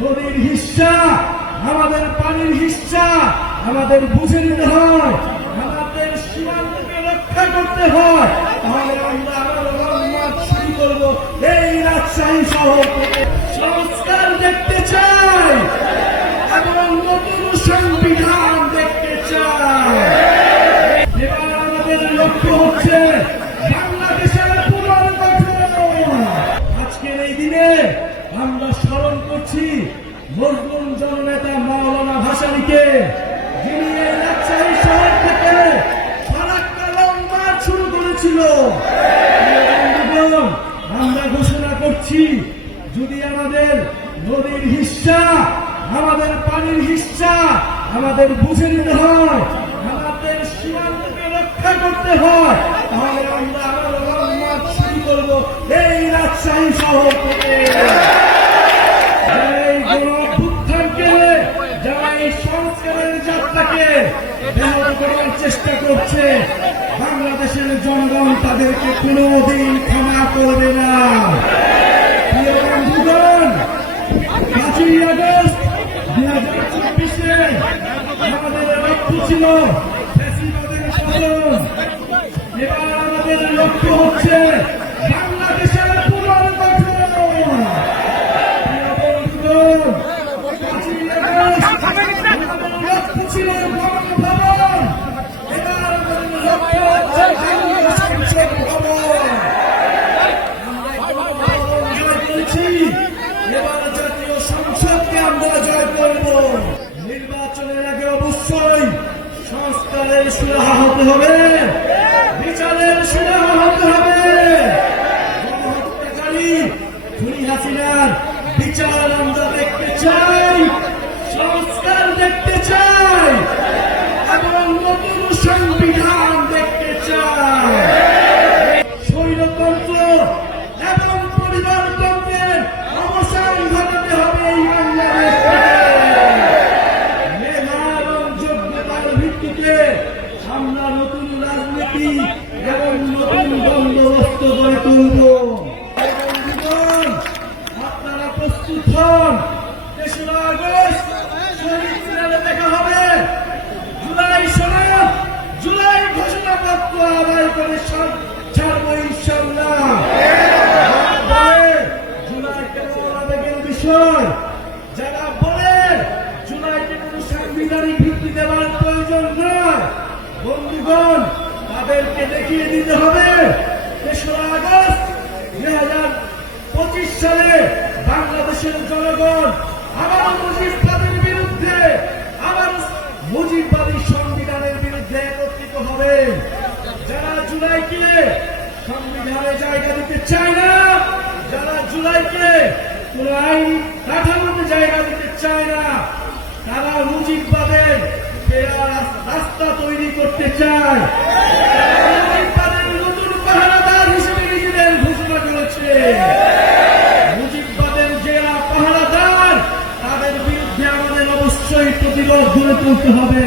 নদীর হিস্সা, আমাদের পানির হিস্সা আমাদের বুঝে নিতে হয়, আমাদের সীমান্তকে রক্ষা করতে হয়। তাহলে আমরা আবার শুরু করবো এই রাজশাহী শহর থেকে। সংস্কার দেখতে চাই এবং নতুন সংবিধান দেখতে চাই। এবার আমাদের লক্ষ্য হচ্ছে বাংলাদেশের পুনর্গঠন। আজকের এই দিনে আমরা স্মরণ করছি মজলুম জননেতা মাওলানা ভাসানীকে, যিনি এই রাজশাহী শহর থেকে ফারাক্কা লং মার্চ শুরু করেছিল। আমরা ঘোষণা করছি, যদি আমাদের নদীর হিস্সা, আমাদের পানির হিস্সা আমাদের বুঝে নিতে হয়, আমাদের সীমান্তকে রক্ষা করতে হয়, তাহলে আমরা আবার লং মার্চ শুরু করবো এই রাজশাহী শহর থেকে। যারা এই সংস্কারের যাত্রাকে ব্যাহত করার চেষ্টা করছে, বাংলাদেশের জনগণ তাদেরকে কোনদিন ক্ষমা করবে না। প্রিয় বন্ধুগণ, ৫ই আগস্ট ২০২৪-এ আমাদের লক্ষ্য ছিল ফ্যাসিবাদের পতন। এবার আমাদের লক্ষ্য হচ্ছে বাংলাদেশের পুনর্গঠন। প্রিয় বন্ধুগণ, ৫ই আগস্ট আমাদের লক্ষ্য ছিল গণভবন, এবার আমাদের লক্ষ্য হচ্ছে সংসদ ভবন। এবার জাতীয় সংসদকে আমরা জয় করব। নির্বাচনের আগে অবশ্যই সংস্কারের সুরাহা হতে হবে, বিচারের সুরাহা হতে হবে। গণহত্যাকারী খুনি হাসিনার বিচার আমরা দেখতে চাই, সংস্কার দেখতে চাই এবং নতুন সংবিধান দেখতে চাই। স্বৈরতন্ত্র এবং পরিবারতন্ত্রের অবসান ঘটাতে হবে এই বাংলাদেশ থেকে। মেধা এবং যোগ্যতার ভিত্তিতে আমরা নতুন রাজনীতি এবং নতুন বন্দোবস্ত গড়ে তুলব। আপনারা প্রস্তুত হন, ৩রা আগস্ট শহীদ মিনারে দেখা হবে। জুলাই সনদ, জুলাই ঘোষণাপত্র আদায় করে ছাড়বো ইনশাআল্লাহ। জুলাই কেবল আবেগের বিষয়, যারা বলে জুলাইকে কোনো সাংবিধানিক ভিত্তি দেওয়ার প্রয়োজন নয়, বন্ধুগণ তাদেরকে দেখিয়ে দিতে হবে ৩রা আগস্ট ২০২৫ সালে বাংলাদেশের জনগণ আবার মুজিববাদের বিরুদ্ধে, আবার মুজিববাদী সংবিধানের বিরুদ্ধে একত্রিত হবে। যারা জুলাইকে সংবিধানে জায়গা দিতে চায় না, যারা জুলাইকে কোন আইন কাঠামোতে জায়গা দিতে চায় না, তারা মুজিববাদের রাস্তা তৈরি করতে চায়। মুজিববাদের নতুন পাহারাদার হিসেবে নিজেদের ঘোষণা করেছে। মুজিববাদের যারা পাহারাদার, তাদের বিরুদ্ধে আমাদের অবশ্যই প্রতিরোধ গড়ে তুলতে হবে।